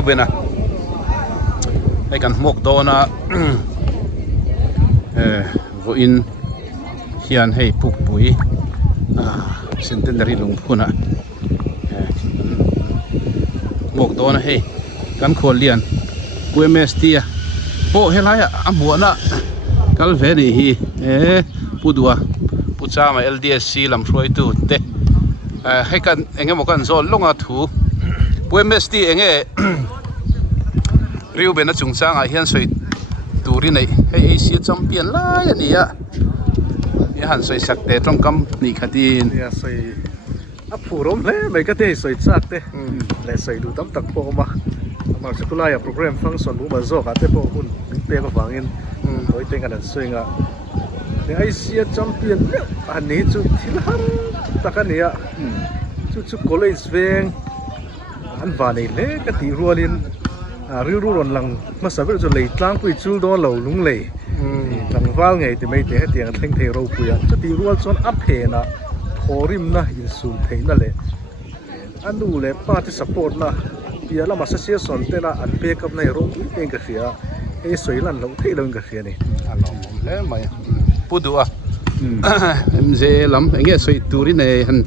riu bena ai kan mok dona vo in hian hei puk pui centenary lungphuna mok dona hei kan khol lian UMS tia po helaya amuana kal veri hi pudua puchama LDSC lam hroi tu te hei kan engemaw kan zol longa thu UMS ti enge riu bena chungchanga hian soi turi nei hei Asia champion lai ania ya han soi sakte tongkam ni khatin ya soi aphurom le mai ka te soi chak te le soi du tam tak po ma ma sekulaya program function bu ma zo ka te po hun te ko wangin hoi te kan soi nga le Asia champion ani chu thilham takania chu college veng an va nei le ka ti rualin riu ron lang ma saber chu lei tlang pui chul do lo lung lei tlang wal ngai ti mai te tiang thleng the ro puya chu ti rual chon a phe na thorim na in sul theina le anu le party support na pia lama association te na an back up na ro pu te ka khia e soilan lo thei lo ka khia ni alom le mai pudua mj lam enge soi turi nei han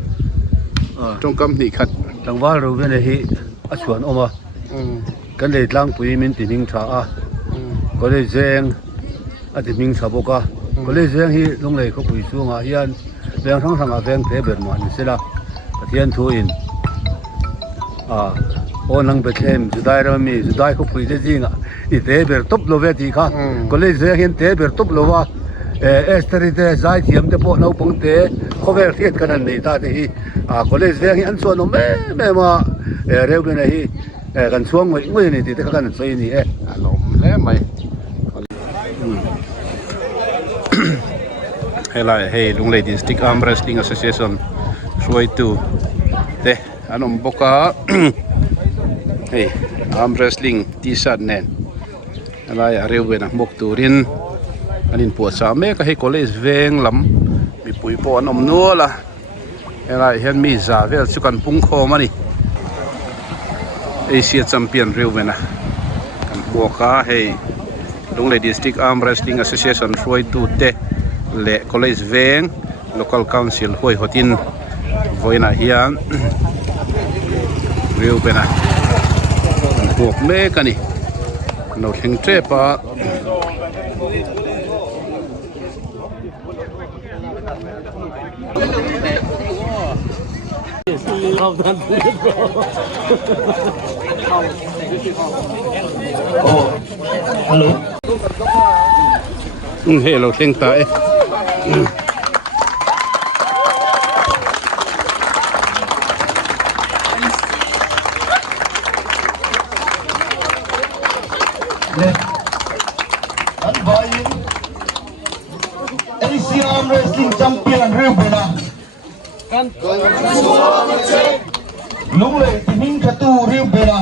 tongkam ni khat tangwal ro ve hi a chuan oma kan le tlang pui min ti ning tha a ko le zeng a ti ming tha boka ko le zeng hi lung lei ko pui chunga hian leng thang thang a veng te ber man sela pathian thu in onang bethem judai rami judai ko pui de jinga I te ber top lo ve ti kha ko le zeng hin te ber top lo wa esteri te zai thiam te po no pong te khover thiet kan nei ta te hi ko le zeng hi an chuan no me ma reu be na hi kan chuang ngoi ni ti te kan choi ni alom le mai helai hei lunglei district arm wrestling association hroi tu te anom boka hei arm wrestling t-shirt nen helai areu bena mok turin anin pu cha me ka hei college veng lam mi pui po anom nuala helai hian mi za vel chu kan pung khom ani Asia champion riu bena kan boka hei lunglei district arm wrestling association hroi tu te le college veng local council hoi hotin voina hian riu bena bok me kani no theng tre pa hello hello theng ta Asia Arm Wrestling Champion riu bena kan lung lei ti ning thatu riu bena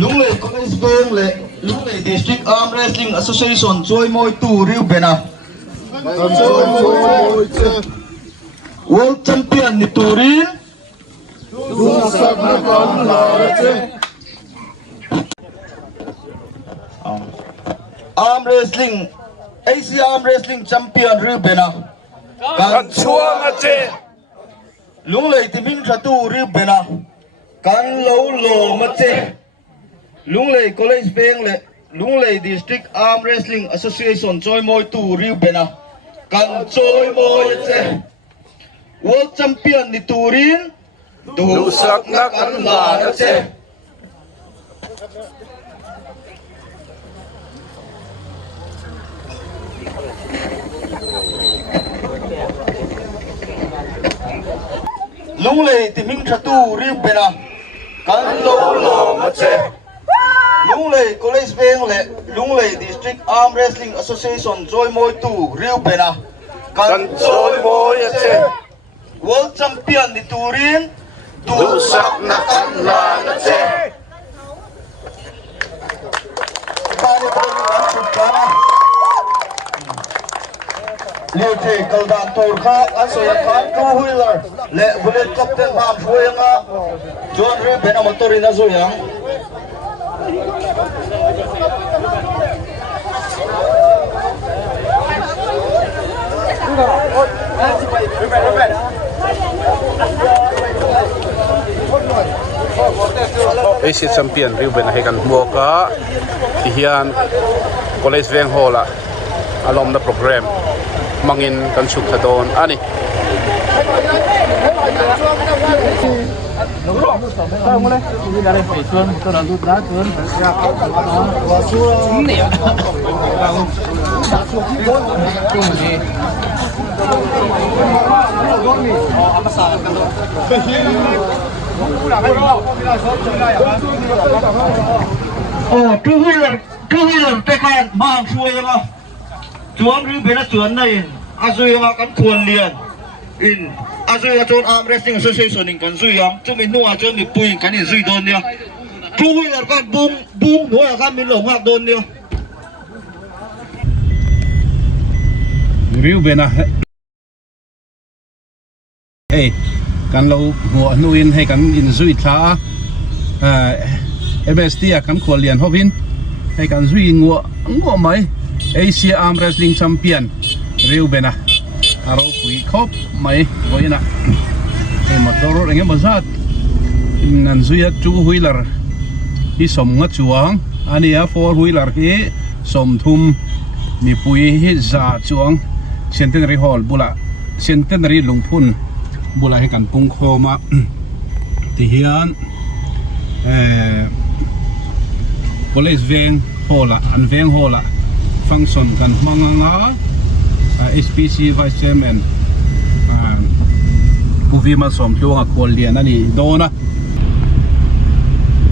lung lei college veng le lung lei district arm wrestling association choi moi tu riu bena world champion ni turin arm wrestling Asia Arm Wrestling Champion riu bena kan chuang a che lung lei ti ming thatu riu bena kan lo lo ma che lung lei college veng le lung lei district arm wrestling association choi moi tu riu bena kan choi moi che world champion ni turin du sak na kan la na che lung lei ti ming thatu riu bena kan lo lo ma che lung lei college veng le lung lei district arm wrestling association choi moi tu riu bena kan choi moi che world champion ni turin du sak na kan la na che liu the kaldan tor kha an soya khan two wheeler le bullet captain ham shoyanga john ri bena motorina zoyang Asia champion riu ben hai kan muaka hian college veng hola alom na program mangin kan suk thadon ani two wheeler te kan mang shoyanga chuan ri bena chuan na in azuya kan khon lian in azuya chon arm wrestling association in kan zuyang chumi nuwa chon mi puin kan in zui don nia two wheeler kan bung nuwa kan min lo ngak don nia riu ben hey kan lo ngo nuin hay kan in zui tha MST kan kholian hovin hay kan zui ngo mai Asia Arm Wrestling Champion riu bena aro pui khop mai goina e motor renge mazat nan zuya two wheeler hi som nga chuang ania four wheeler hi som thum mi pui hi za chuang centenary hall bula centenary lungphun bula he kan pung khoma ti hian college veng hola an veng hola function kan manganga SPC vice chairman Kuvima som thuanga kholian ani dona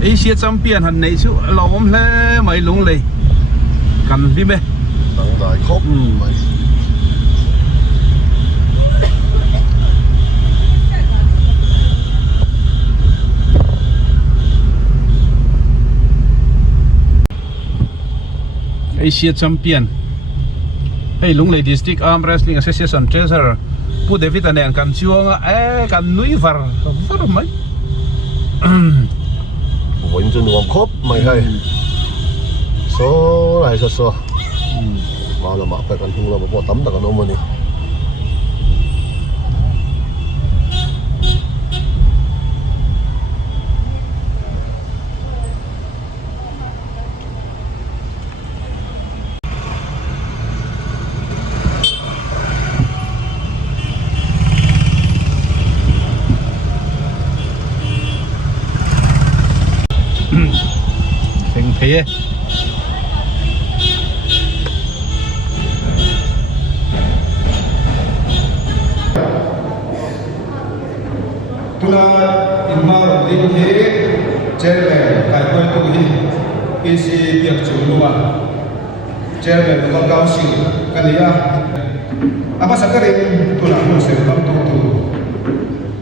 Asia champion han nei chu lawm hle mai lung le kan li me Tang dai khop mai Asia champion hey Lunglei District Arm Wrestling Association treasurer pu David anen kan chuanga kan nui var mai Vốn chân nuông khốp mày hay số này số mà là mặc phải cần hung là một tấm đặc nó mà đi thế tuna imar din he chairman kai koi tu hi PC biak chuluma chairman local council kania apa sakare tuna mo se kam tu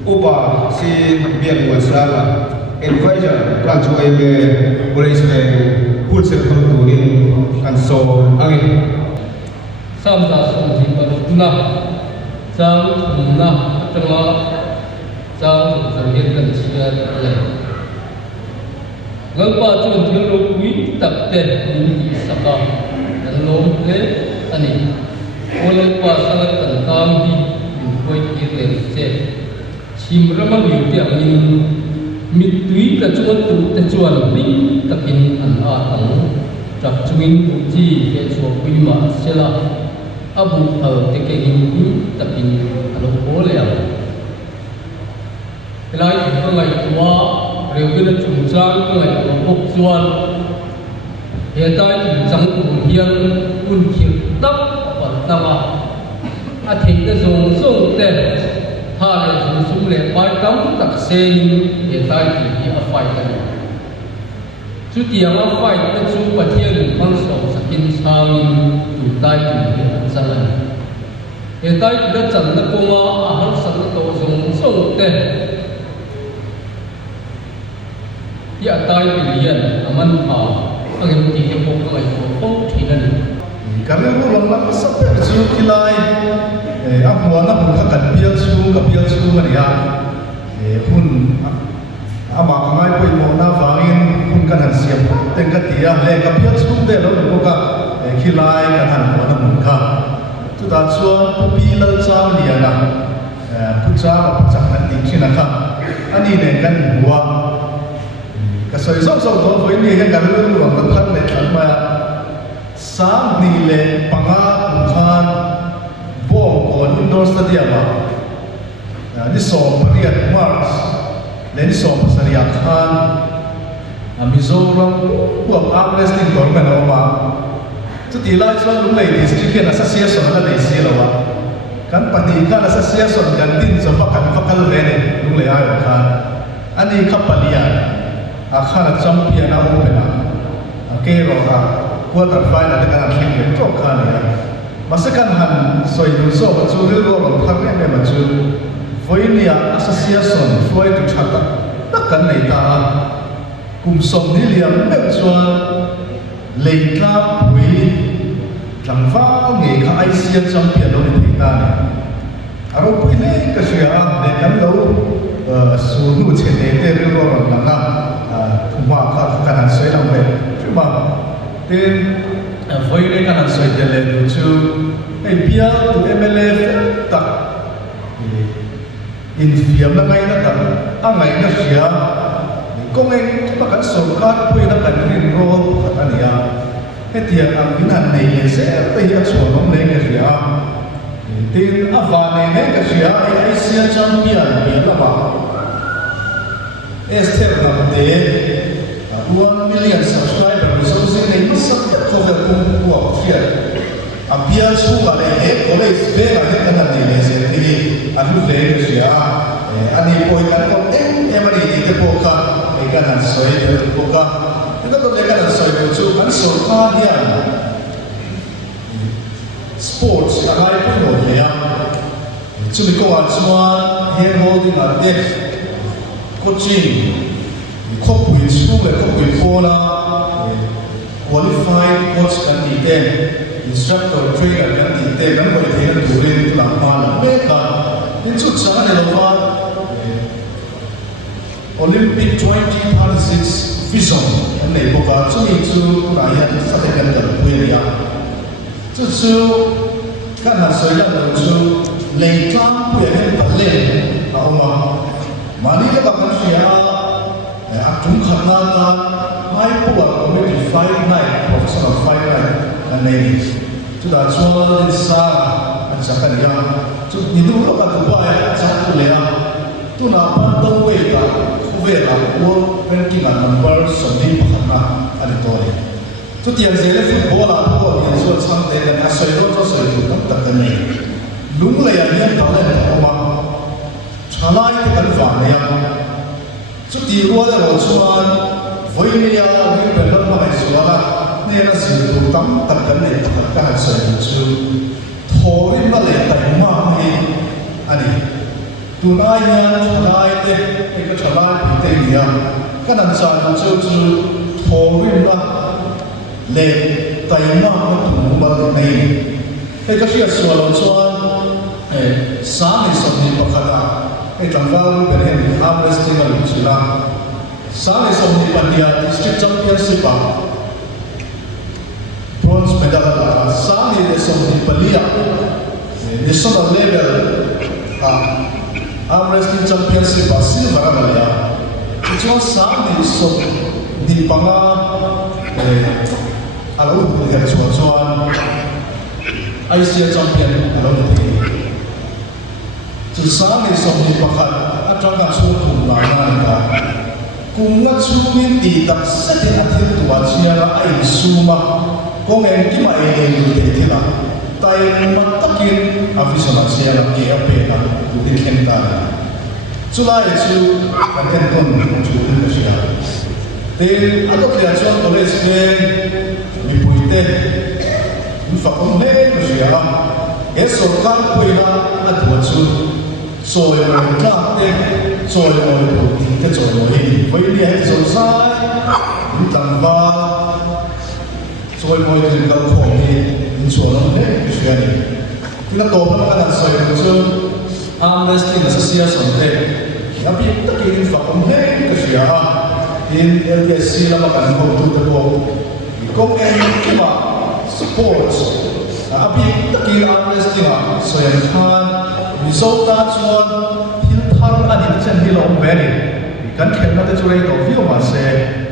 upa si biak wasala advisor plan chu ai be police be put se kam tu in kan so angi samda sunti parutna sang na tanga sang sargen kan siar le galpa chun thilo kui takte ni saka dalom le ani ole pa salat kan kam hi koi ki le che chim rama yu ti angin mit tui ka chuan tu te chuan bi takin an a tang tak chungin tu ji ke chu kui ma sela abu al te ke in takin alo ole ya lai ko ngai tua reu bin chung chang ko ngai ko bok chuan he tai chang tu hian kun khil tap par tama a thei te zong zong te ha le zum sum le pai tam tak se he tai ki a fai kan chu tiang a fai te chu pathian phang so sakin sang tu tai ki zalan he tai da chan na ko ma a har san to zong zong te ya tai bilian aman pa angin ti ke pok ngai ko thina ni kami ulang lang sampai tu kilai aku anak pun kan biar suku mereka pun ama angai pun mau nafangin pun kan siap tengkat dia le biar suku deh lalu buka kilai kan anak muka tu dah cuan pilal jam dia nak puja puja nanti kena kan ani dengan buat kasih sok ini kan kami ulang kan le sama sam ni le panga kan bom on indoor stadium ni som pariat Mars le ni som pasariat kan Mizoram buat arm wrestling tournament oma tu tilai cuan lumai district kan association lah desi lawa kan pati kan association gantin sebab kan fakal rene lumai ayo kan ani kapalian akan champion open kero ka quarter final dengan akhirnya cok kan ya masakan han soi so baju ro thang ne ma chu foinia association foi tu chata takkan nei ta kum som ni liam me chuan leitla pui tlangwa nge kha ICF champion lo ni ta ne aro pui ne ka sia ne kan lo su nu che te ro la na thuma kha kan soi la me cuma then voi ne kan soi de le chu bia tu MLF tak in fiam na ngai na tak angai na sia kong en pa kan sarkar pui na kan rin ro ania hetia ang inan nei le se pe ya chuan ne nge sia tin avane ne ka sia Asia champion bia la ba Esther na de 1 million subscriber resources nei masak cover pun buat dia abia suka le oleh sebera ne kan ne se ni anu le sia ani poi kan ko emani ni ko ka kan soi de ko ka itu tu le kan soi chu kan sarkar dia sports agai pun lo ya chu ni ko chuan hand holding a de coaching kopui school kopui pola qualified coach kan dite instructor trainer kan dite kan ko dite turin lampa meka in chu cha ne lo Olympic 2036 vision nei boka chu ni chu na ya sa te kan da pui ya chu kan ha soi la lo chu lei tlang pui ne pa le a oma mani ka ba kan sia chúng khẩn na ta mai buat committee fight night professional fight night dan ini sudah jual di sana macam ya tu itu lo kan tu bayar satu lea tu nak pantau weda weda world ranking number sedih bahkan ada tu tu tiang zele football apa yang jual santai dan asal itu tak terni lung lea yang tahu oma chalai itu kan faham ya Suti luar dari cuan, voinya ni belum mahu suara, ni nasi tutam takkan ni takkan saya tu, thori malah tak mahu ni, ani, tunainya tunai deh, ikut tunai kita dia, kan saya tu thori malah le tak mahu tu malah ni, ikut dia suara cuan, sani sani pakada. Tanggal berhen arm wrestling al sila sale somni pandia district championship bronze medal sale somni palia national level arm wrestling championship silver medal itu sale somni panga alau dengan cuan Asia champion alau Susah ni somni pakat atau kan suku mana kungat sumin tidak sedih hati tua siapa air suma kongen kima ini dulu tidak tapi matakin afisional siapa KPK dulu kental sulai su kanton cukup siapa tapi atau kreasi tulis di puite fakon ne siapa esokkan puina atau su soal mereka soal politik soal ini, ini selesai, ditambah soal politik kalau kami suara leh khususnya ni. Kita tahu kan saya itu arm wrestling association teh. Tapi tak kini fakam leh khususnya in LDC lama kan kau tu terbawa. Kau kima sports. Tapi tak kini arm wrestling saya kan Minnesota cuan hilthar kan macam hilang beri. Kan kena tu curai tu view masih.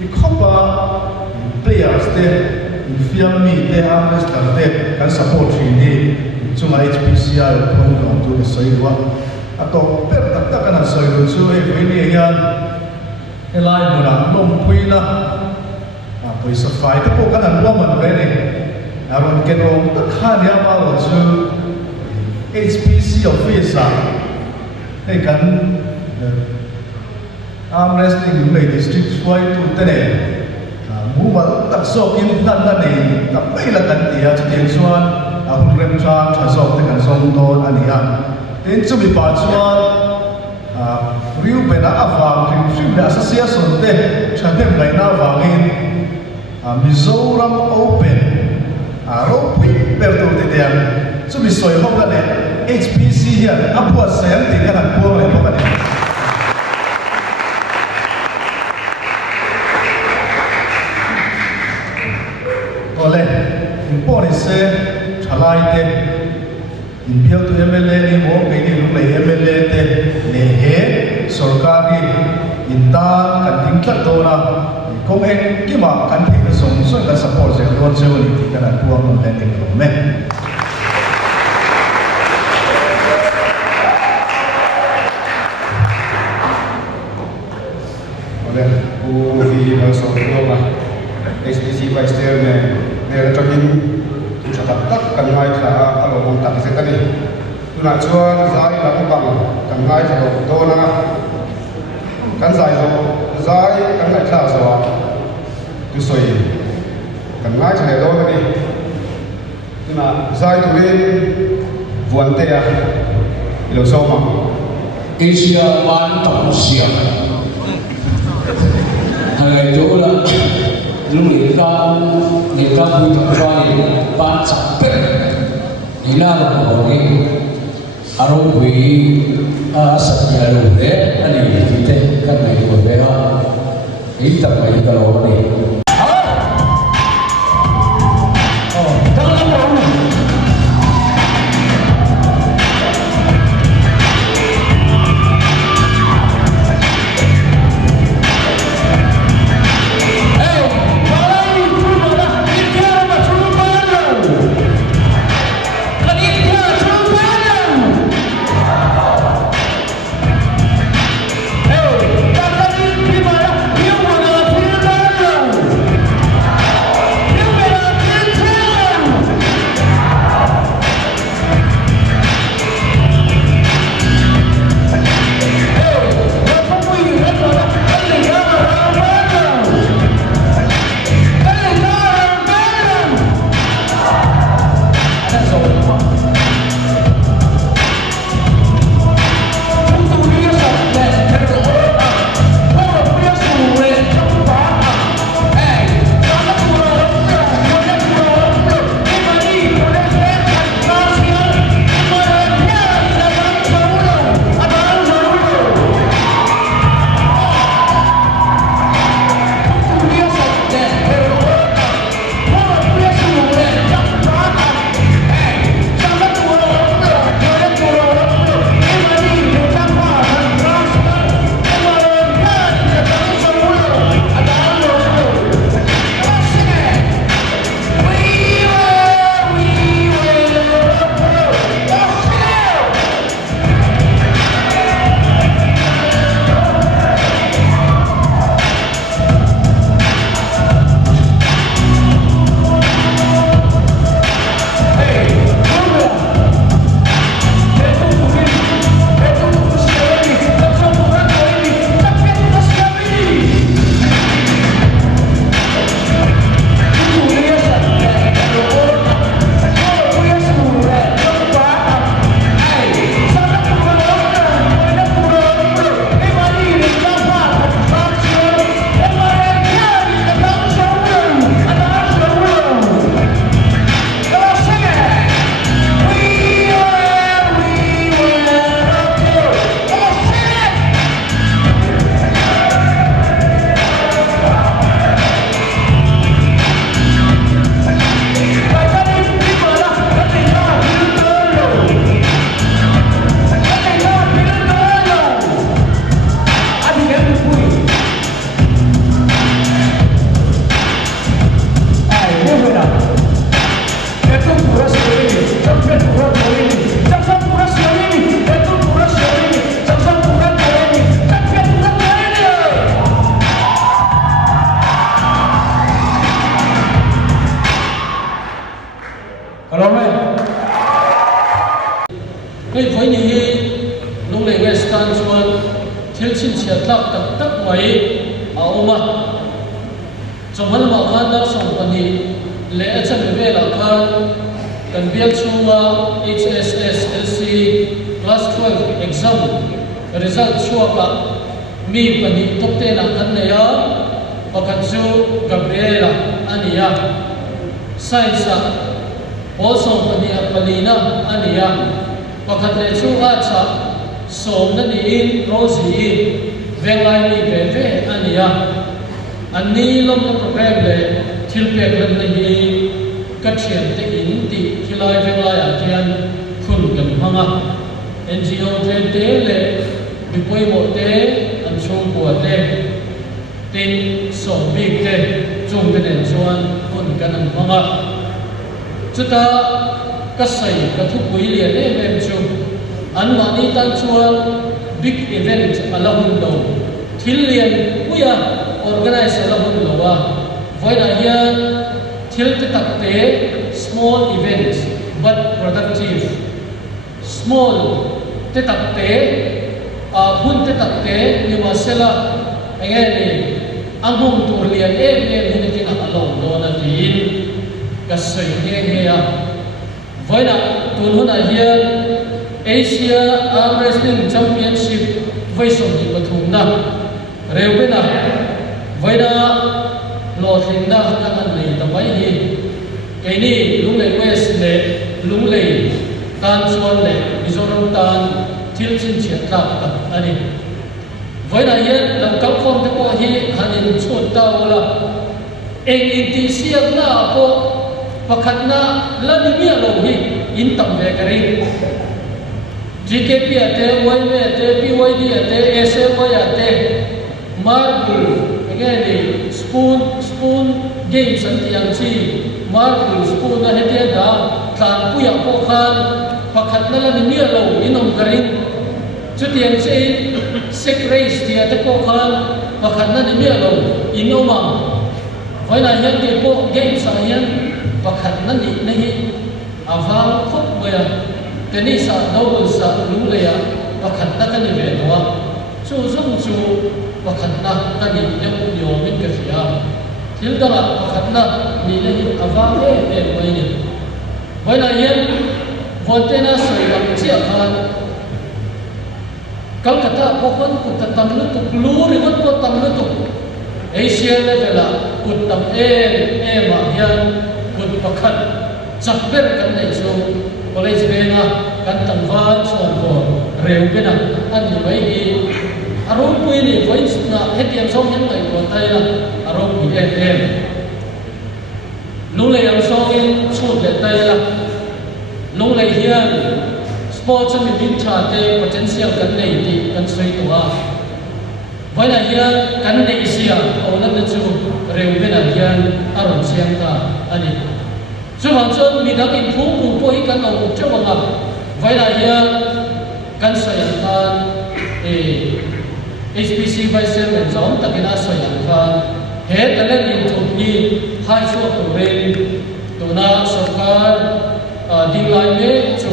Di kapa players deh, film ni deh artis deh kan support ini cuma HPCR pun untuk sesuai dua atau pertakkan sesuai sesuai ini yang elai mula lompui lah apa isafai itu bukan dua mana ini namun kalau takkan dia mahu tu HPC office kan arm wrestling may district suai tu tene mubal tak sokin dan ni tapi lah kan dia jadi suan aku rem chan chasok dengan songton anian dan cumi pacuan riu bena avang kim da association deh chanem lai na wangin Mizoram Open ropi perto de dia cumi soi hong kan HPC here apa sayang tinggal puang le hong kan oleh impor ise chalai te impio tu MLA ni mo ini rumah MLA te nehe sorkari intan kan tingkat dona kong kima kan tingkat song kan support se luar jawa ni kan puang landing rumah oleh di masuk rumah SPC Vice Chairman Nera Chagin tak kan ngai tha alo bong tak se tani tuna chuan zai la ko bang kan ngai tha do na kan zai kan ngai tha sawa tu soi kan ngai tha do ni tuna zai tu rin vuan te ya ilo so ma Asia man tong sia hai chỗ là lúc người ta bùi tập ra thì ban sắp kết thì là một cái aro bùi sắp nhà rồi đấy anh ấy thì thế cái này của bé đó ý tập này cái lỗ này Alo mày. Cái với những lúc này Western chuan thiếu sinh chia lắc tập tất mấy áo mà trong hắn mà hắn đã sống còn đi lẽ chân về là khan cần biết chua HSSLC class 12 exam result chua cả mi còn đi top 10 là hắn này á và cần chú Gabriela Ania science also còn đi Apalina Ania và cần lẽ chua cha som na ni in Rosie vengai ni ve Ania ani lom na program le thil pek lam na hi ka thian te in ti khilai vengai a kian khun kan hanga NGO te le bipoi mo te an chung ko te tin so big te chung te nen chuan khun kan an hanga chuta ka sai ka thu pui lian em chu an ma ni tan chuan big event ala hun lo thil lian puya organize ala hun lo wa voina hian thil te tak te small events but productive small te tak te hun te tak te ni ma sela enge ni amhum tur lian em hun ti na alo lo na tin ka sai he ya voina tun hun a hian Asia Arm Wrestling Championship vai som ni pathum na reu bena vaina lo thing na kan an nei ta mai hi ke ni lunglei west le lunglei tan chuan le mizoram tan thil chin chiat ta ani vaina hian lam kal khom te ko hi hanin chut ta wala eng in ti siak na po pakhat na lani mi lo hi in tam ve kari GKP ate, YB ate, PYD ate, SMY ate, marble, again, spoon games and TNC, marble, spoon na hete da, tan puya po khan, pakat na lang niya lo, inom ka rin. So TNC, sick race, tiyate po khan, pakat na niya lo, inomang. Kaya na yan di po, games sa yan, pakat na ni, avang kop mo yan. Kani sa double sa lulaya pakat na kani vewa so zung chu pakat na kani yung min ka siya tilda pakat na ni lahi avale mai ni wala yan vontena sa ibang siya kan Calcutta pokon ko tatamlo to luri ko tamlo to Asia level utam ema yan kun pakat sakber kan nei so college bena kan tanwan chuan ko reu bena an ni mai hi arom pui ni voice na hetiam song hen mai ko tai la arom pi em lu le yang song in chut le tai la lu le hian sports mi bin cha te potential kan nei ti kan soi to wa vai na hian kan nei sia ona na chu reu bena hian arom siang ta ani so han chon mi dak in phung pu poi kan lo che wa vai la ya kan sayan kan HPC vice chairman zom takina sayan kan he talan in to ni hai so to ren to na sarkar ding lai me chu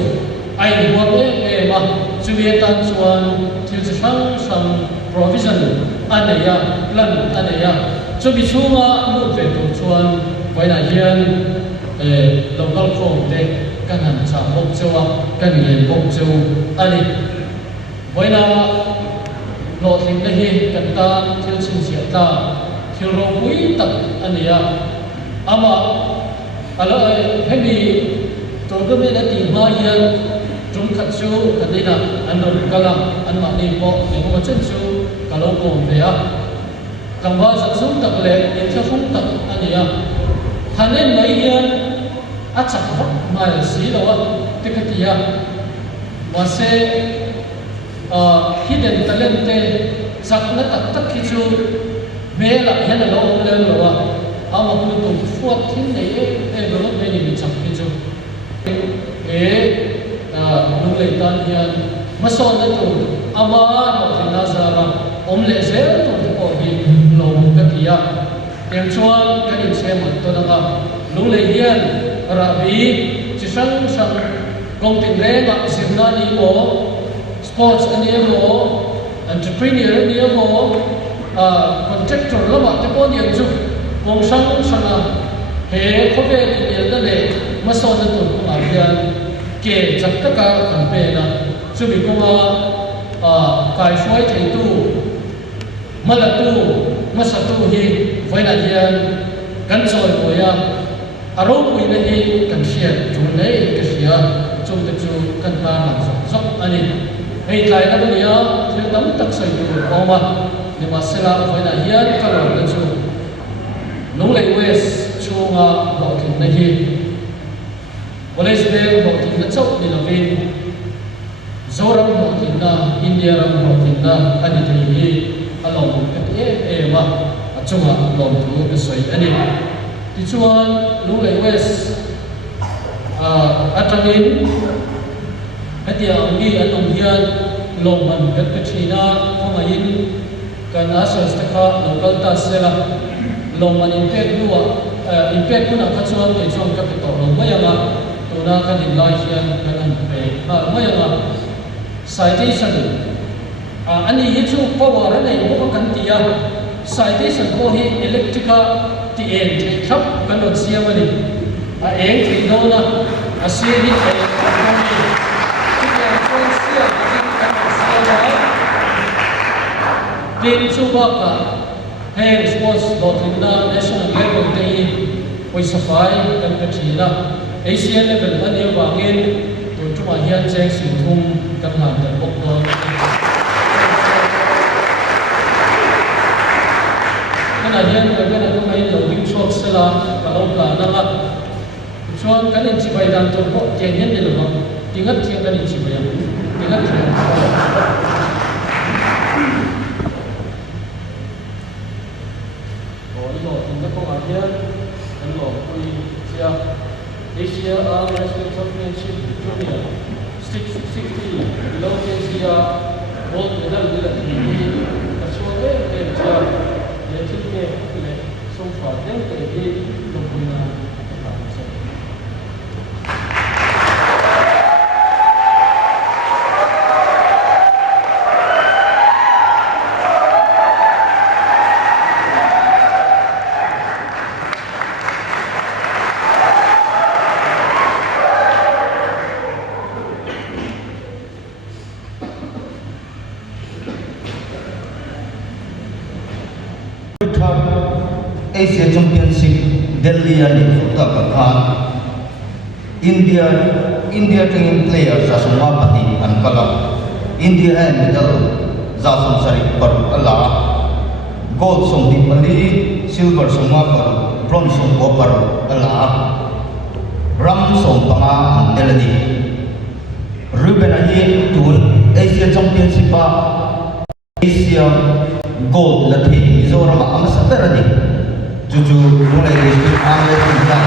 ai wa me ma chu ye tan chuan thil sang sang provision anaya plan anaya chu bi chunga lu ve to chuan vai la hian local form te kan han cha bok chawa kan yen bok chau ani voina lo thing na hi kan ta thil chin sia ta thil ro pui tak ania ama ala hemi to do me na ti ma yan trung khat chu kadina an ro kala an ma ni po ni ko chen chu kalo ko be a kangwa sa sum tak le in cha sum tak ania hanen mai yan achak mai si lo tikatia wase hidden talent te sakna tak tak ki chu mela hena lo le lo wa ama ku tu fuat thin nei lo me ni chak ki chu nu le tan hian mason na tu ama lo na zara om le zel tu ko hi lo ka tia yang chuan kan in sem to na ka nu le hian rabi chi sang sang công tin rê ngọc sim na ni mo sports ani mo entrepreneur ani mo contractor lo ma te ko ni chu mong sang sang he ko ve ni da le ma so na tu ko ma hian ke chak ta ka kan pe na chu bi ko ma kai shoi thei tu mala tu ma sa tu hi vai na hian kan soi ko ya aro pui na hi kan sia chu nei ka sia chung te chu kan ta na sok ani hei tlai na ni ya thil tam tak sai tu ko ma ni ma sela vai na hian ka ro na chu nong lai west chunga lo thin na hi college be lo thin na chau ni na vin zoram lo thin na india ram lo thin na ani thei hi along e ma achunga lo tu ka soi ani ti chuan nong lai west atangin atia mi anong hian lo man kat ka thina khomain kan asas ta kha local ta sela lo man impact nuwa impact kuna ka chuan te chuan ka to lo mayanga to na ka din lai hian kan an pe ma mayanga citation ani hi chu power nei mo kan tia citation ko hi electrica ti en ti thap kan ot siam ani eng ti no na asi hi e ko ni ti ya ko sia ti kan sia ba din chu ba ka hey sports dot in the national level te oi safai kan ka thina asian level ani wangin to tuma hian cheng sin thum kan han kan bok do kana hian ka kana ko mai lo ding shot sela ka lo ka na ma chuan kan in chi bai dan to ko tiang hian ni lo ma tingat thiang kan in chi bai tingat thiang lo tin da ko ma hian kan lo pui sia Asia Arm Wrestling Championship Junior 660 below Asia gold medal dila aswale ke cha ye tin ke le so far den ke hi to puina Asia Championship Delhi ani futa ka India training players asuma pati an kala India and medal zasum sari par ala gold som di pali silver soma par bronze som ko par ala ram som panga deladi Ruben ahi tour Asia Championship pa Asia gold lati Mizoram amasa perani juju mulai dari awal kita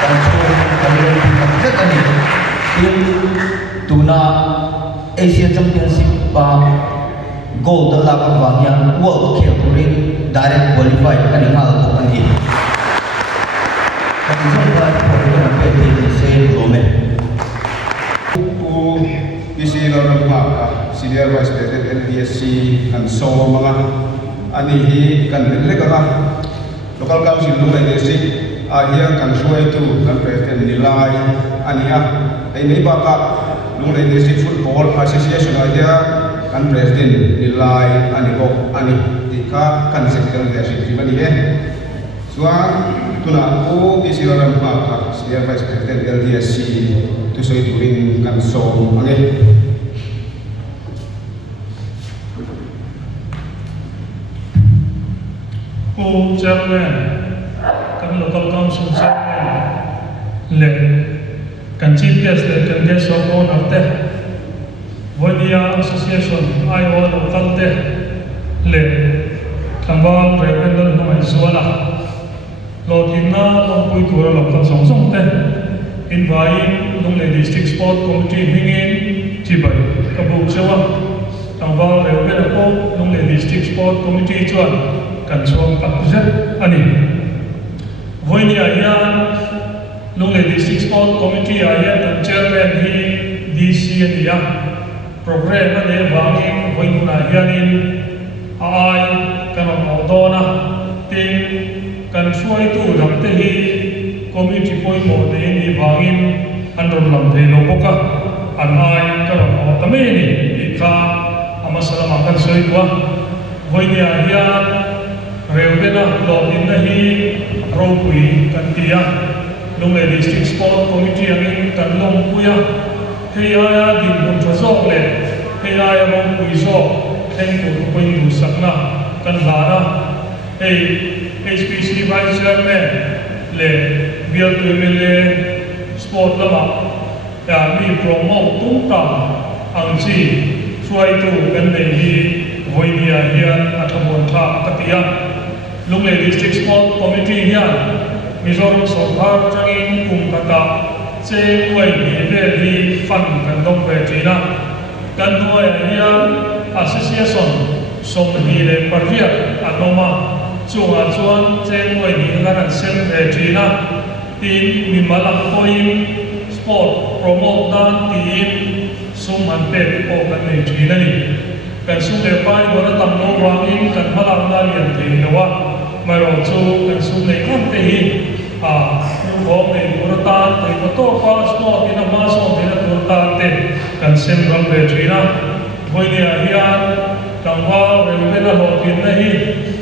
dan kemudian kita kami tim tuna Asia Championship pa gold dalam bagian world category direct qualified kali hal bukan ini. Kami semua program PT se Rome. Isi lawan maka senior vice president LDSC kan so mga anihi kan delegara local council Lungai district ahia kan suai tu kan president nilai ania ini baka Lungai district football association ahia kan president nilai aniko ani tika kan secretary leadership di mana suang tuna ko isi orang baka senior vice president LDSC tu suai turin kan so ane chairman kan local council chairman le kan chief guest le kan guest of honor te Vodia association IO local te le kambal revenue no suala lo tinna lo pui tura local song te invite nong le district sport committee hingin chibai kabuk sewa kambal revenue po nong le district sport committee chuan kan suang pakuzet ani voinia yan Lunglei District Sport Committee ayan ang chairman hi DC niya program na wangin hoy muna yanin ay kanang odona tin kan suai tu damte hi committee poi mo de ni wangin andron lam de no boka anai kanang otameni ika amasalamakan soitwa hoy niya yan reudena lotin na hi ropui kantia Lunglei District Sport Committee angin kanlong puya kaya din kung chazok le kaya mong puiso hen kung puin dusak na kanlara HPC Vice Chairman le biar tu mele sport lama ya mi promote tungtang ang si suai tu kan hi voi dia hian atamon tha katia Lunglei District Sport Committee hian Mizoram Sarkar changin kum kata che wai ni ve hi fan kan dong ve china kan duai hian association som hi le parvia anoma chunga chuan che wai ni kan sen ve china tin mi malak poin sport promote dan tin sum han pe ko kan nei china ni kan sum le pai gora tam no wangin kan malak na lian te nawa maro chu kan sum le kan te hi Hong này của ta thì có tổ qua sport thì nó mà so thì nó của ta thì cần xem rong về chuyện đó với nhà hiền càng qua về cái là hồ tiền này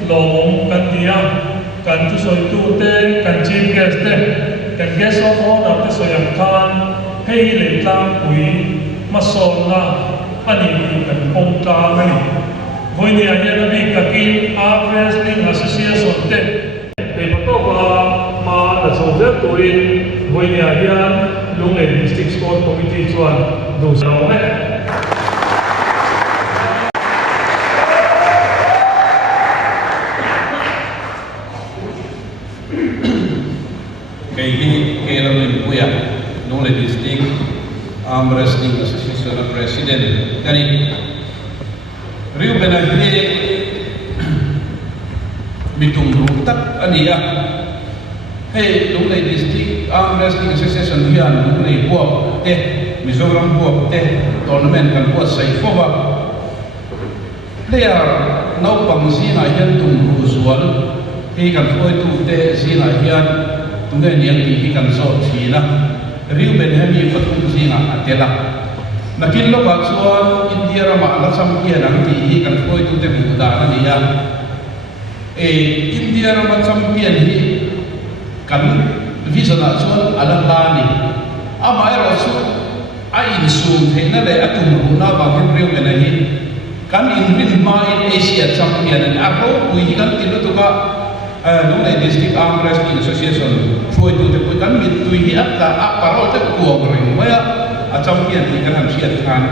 lồng cần tiền cần tu soi tu tê cần chim guest tê cần guest of honor tê soi yang khan hay lệ tam quỷ mà so na anh ấy cần ông ta này với nhà hiền nó bị cái kim Wrestling Association tê thì có tổ qua mà là số rất tuổi với nhà hiền Lunglei District Sport Committee chuan đủ số hết Kay Lamin Puya Lunglei District Arm Wrestling Association President kani riu benahi bitung rutak ania hey Lunglei District Arm Wrestling Association hian Lunglei buat Mizoram buat tournament kan buat sai foba dia nau pang sina hian tung ruzual hi kan foi tu te sina hian tungai niang ti kan so thina riu ben hemi patung sina atela nakin lo ka chuan India rama la champion ang ti kan foi tu te buda na nia India rama champion hi kan visana chuan alalani amai ro chu a in sum theina le atum na ba riu ben hi kan in rin ma in Asia champion and apo ui kan tilo to ka Lunglei District Arm Wrestling Association foi tu te pui kan mit tui hi atta a parol te kuang ring maya a champion ti kan ham siat khan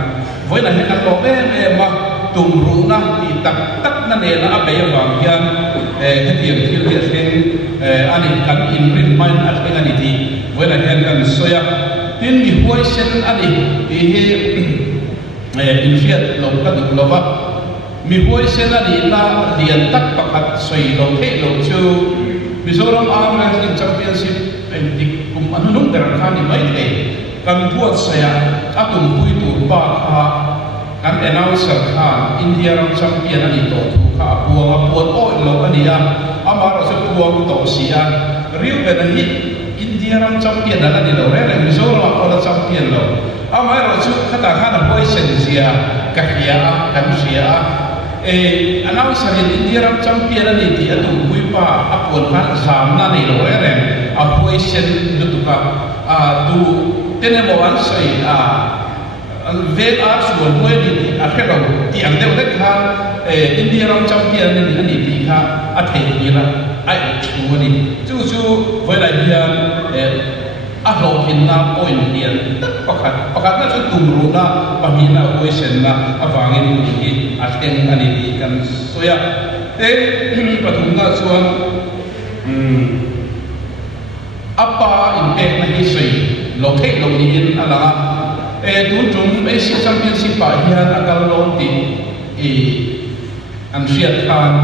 voi na he kan lo me ma tum ru na ti tak tak na ne na a be wang hian he tiam thil hi sen ani kan in rin man at eng ani ti voi na hian kan soya tin mi huai sen ani ti he in fiat lo ka du lo ba mi huai sen ani la dian tak pakat soi lo he lo chu Mizoram Arm Wrestling Championship en dik kum anunung der khan ni mai te kan buat saya atum pui tu pa kha kan announcer khan India ram champion ani to thu kha buang buat o lo ani ya amara se buang to sia riu ben ani India ram champion ani lo re Mizoram ko champion lo amara chu khata khana boy sen sia ka hiya kan sia announcer India ram champion ani ti atum pui pa apon khan sam na ni lo re a boy sen du ka du tenemo an sai ve a suan moi ni a khelo ti ang de le kha India ram champion ni ani ti kha a thei ni la ai chu ni chu voi la hian a lo hin na point hian pakhat na chu tum ru na pamina question na awangin ni a teng ani ti kan soya pathum na chuan apa impact na hi sei lo thei lo ni in ala tu tum Asia Championship pa hian akal lo ti an fiat khan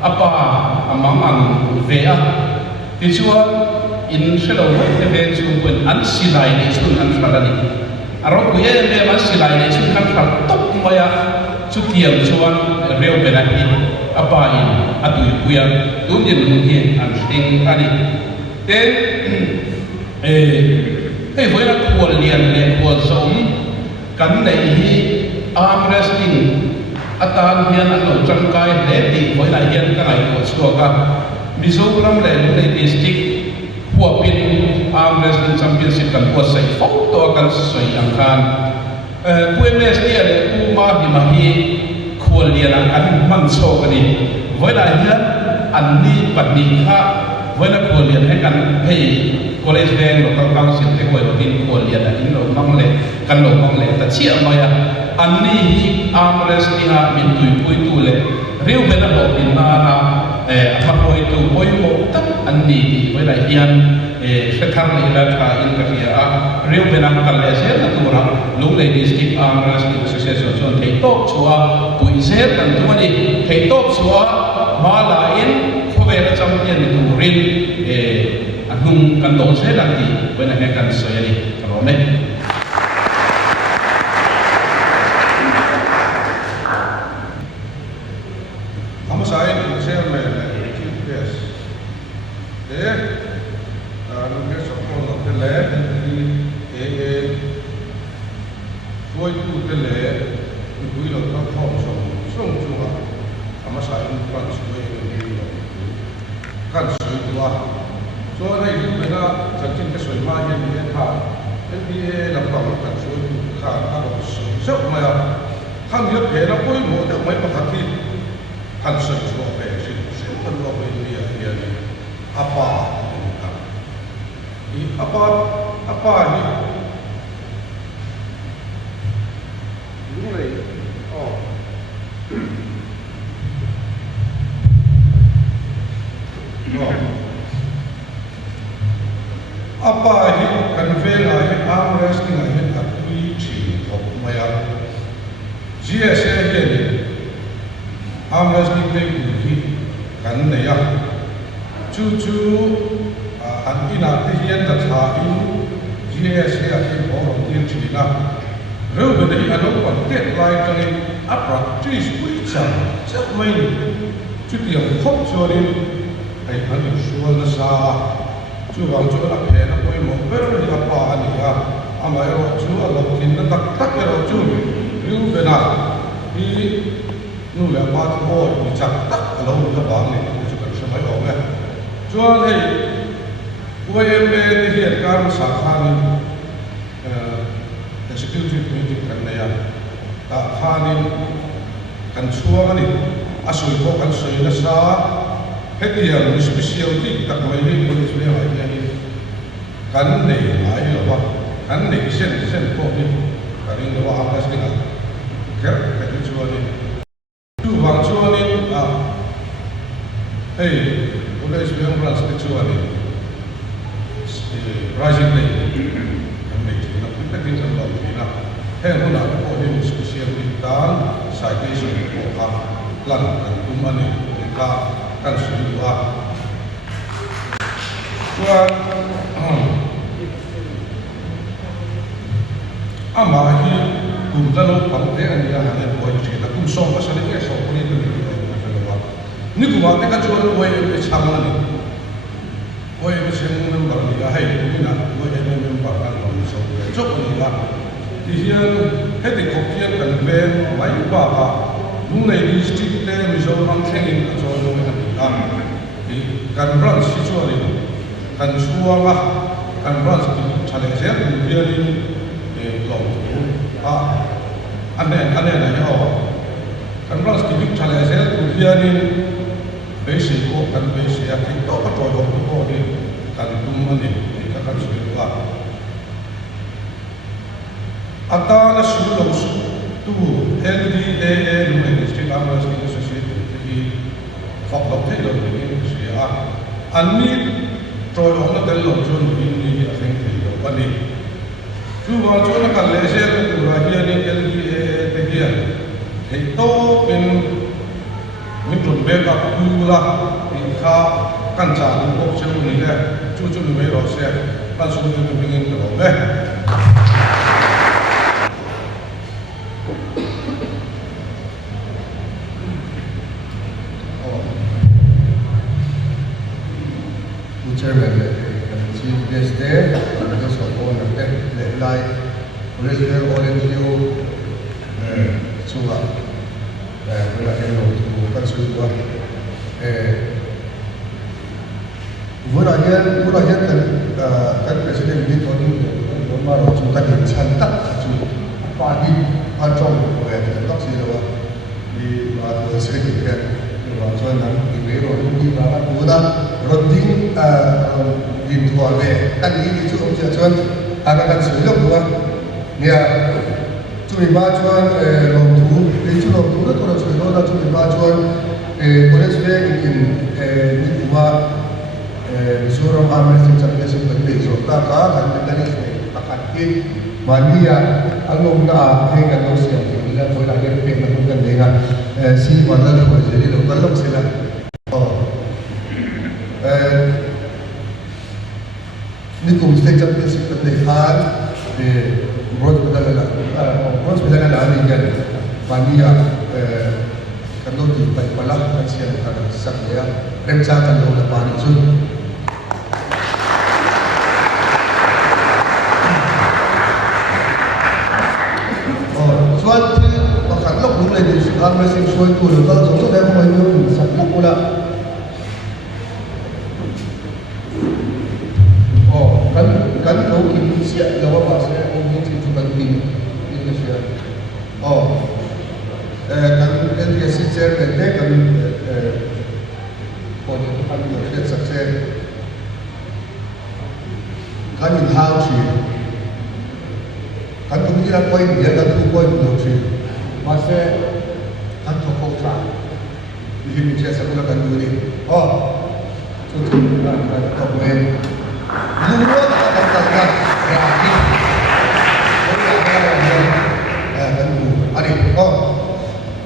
apa amang ang ve a ti chuan in selo te ve chu kun an silai ne chu an falani aro ku ye me ma silai ne chu kan fal tok maya chu tiam chuan reu bena hi apa in atui puya tunin mun hi an sing ani te hei voi na kual lian le kual som kan nei hi arm wrestling atan hian an lo changkai le ti voi na hian ka ngai ko chuaka Mizoram le le district huapin arm wrestling championship kan ko sai to kan soi ang kan PMS dia le uma hi mahi khol lian an man so kani voi na hian an ni patni kha voi na khol lian he kan hei college bank local council te ko tin khol lian in lo mang le kan lo mang le ta chia maya an ni hi arm wrestling a min tui pui tu le riu bena lo in na apa koi tu koi mo tak andi di koi la ian sekarang ni ila ka in ka dia riu bena kal le se na tu ra lu le district arm wrestling association so thei top chua pui se kan tu ni thei top chua ma la in khove la champion tu rin anung kan do se la ti koi na he kan so yani ro me apa hi kan vela hi arm wrestling hi atui chi thok maya GSA hi arm wrestling pe hi kan ne ya chu an ina te hian ta tha in GSA hi bo tin chi na ro be hi alo kon te lai tani apra tri sui chan chak mai chu tiam khop chorin ai an sual na sa chu wang chu la phe na koi mo ber ri apa ani ya ama ero chu ala kin na tak ero chu riu be na hi nu la pa ho ni chak tak alo la wang ni chu kan sa mai ong ya chuan hei UMB ni hian kar sa kha ni executive committee kan na ya ta kha ni kan chuang ani asui ko kan soi na sa hetiam specialty tak mai ni police me ai ni kan nei ai lo wa kan nei sen ko ni karing lo wa akas ni ker ka ni chuan ni tu wang chuan ni hey police me orang se chuan ni rising day kan nei ni na tin san lo ni na he huna ko ni specialty dan citation ko ha lan kan tu mani ka kan sui wa chuan ama hi kum zalo pang te an ya han boy che ta kum so pa sa ni ke so ko ni ni ni ku wa te ka chuan boy e chang na ni boy e chen na ba ni ya hai ni na boy e no ba kan lo so cho ko ni la ti hian he ti ko kian kan ve mai ba ba nu nei district te mi so mang theng in ka cho no kan branch si chuan in kan chuanga kan branch ki chale zer ni biarin lo ane na yo kan branch ki chale zer ni biarin base ko kan base ya ki to ka to ko ni kan tum ani ka kan sui wa ata na su lo su tu LDAA nu nei district arm wrestling association ki phok lo thei lo ni anh đi rồi ông nó tên lộc chôn in đi ở thành thị đó vấn đề chú vào chỗ nó cần lễ xe của người kia đi cái kia thì tô mình chuẩn bị các khu là thì khá căn trả những cuộc chơi này đấy chu chu lu mai ro se kan su tu tu pingin ro le Chairman, Chief Guest there, members of all of them, like original volunteer, Suga, wala kayo to Kansulwa. Mula yan kan President dito ni Maro Chuta din Santa Chu Pagi Pajong tak sila di Maro Secretary Chuan nang ibero di Mara Buda Roding di Tuale kan ini itu Chuan akan sudah buat dia cumi bacuan lomtu itu lomtu itu kalau sudah cumi bacuan boleh sudah ingin di buat Mizoram Arm Wrestling Championship berbeza. Taka kan kita ni akan mania alung na hingga dosia bila boleh akhir pembentukan dengan si bandar jadi lokal sila. Ni kumstek Championship pendekan bronze medal lagi kan mania kalau di palah kan siapa kan sakya rencana kalau lepas itu Suatu makhluk mulai dari arm wrestling suatu lepas itu dia mengenai satu pula. Kan kau kini siap jawab pasal orang itu kan ini siap. Kan LDC chairman dia kan pun kan dia sukses. Kan in house kan kira poin dia kan 2 poin sih masa kan toko tra ini dia sekolah kan dulu ni tu kan top main dulu ada kata terakhir kan dulu ada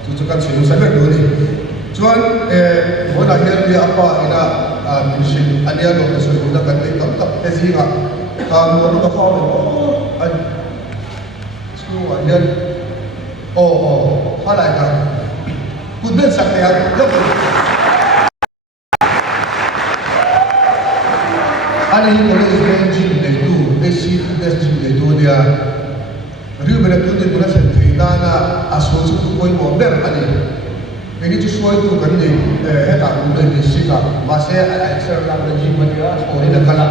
cucukan sini sampai dulu ni cuman mau lahir dia apa ina mission ada yang sudah kan tetap sehingga kamu tu kau dan halai kan kuda sakya lepas ada yang boleh gym itu basic gym itu dia riu berat tu dia guna sendiri dana asal tu koi modern ani ini tu semua itu kan ni tak boleh disika masih extra lagi gym dia sekali dah kalah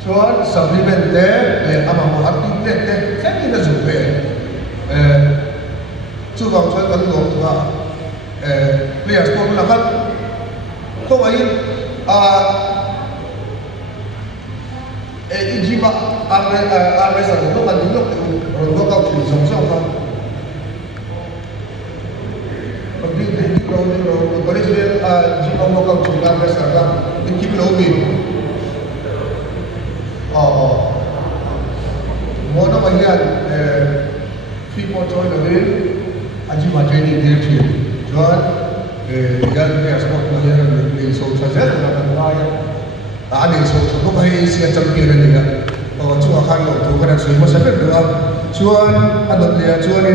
so supplement deh apa mau arti deh saya ni dah zupe cuba saya kalau tu players tu nak kau ini jiwa arwes itu kan dulu orang kau tu sama kan pergi di kalau boleh saya jiwa kau tu arwes kan ini lebih Mona bagian people join the wheel, aji majeni dia tu. Jual, yang dia sport player ni social set, orang lain, ada social. Kau bahaya isi champion ni kan. Cuma kan tu kan semua sampai dua. Jual, ada dia jual ni.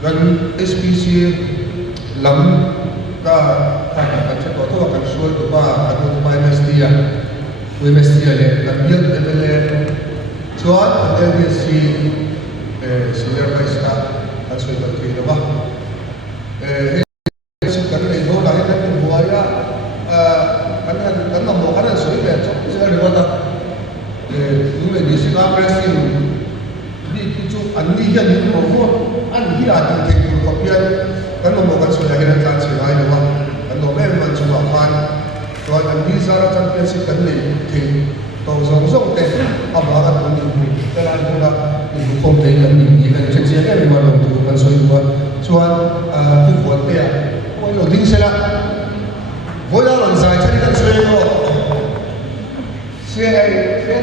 Dan SPC lam kan cakap tu akan jual tu aku tu MSD ya. MSD le, ambil le. Jual, ada dia senior vice kan sudah terkena bah. Sekarang ni dua lagi kan buaya, kan nama kan sudah saya ada dulu di Singapura wrestling di tujuh andi yang di nomor andi ada teknik kopian kan nama kan sudah kena chance lain bah. Kan nama memang cuma fan. Kalau andi Zara Championship kan ni Tong teh abarat pun terlalu pula ibu komplain kan ni kan cecil kan memang tu kan soal cuan buat dia kalau ding sila bola orang saya cari kan soal saya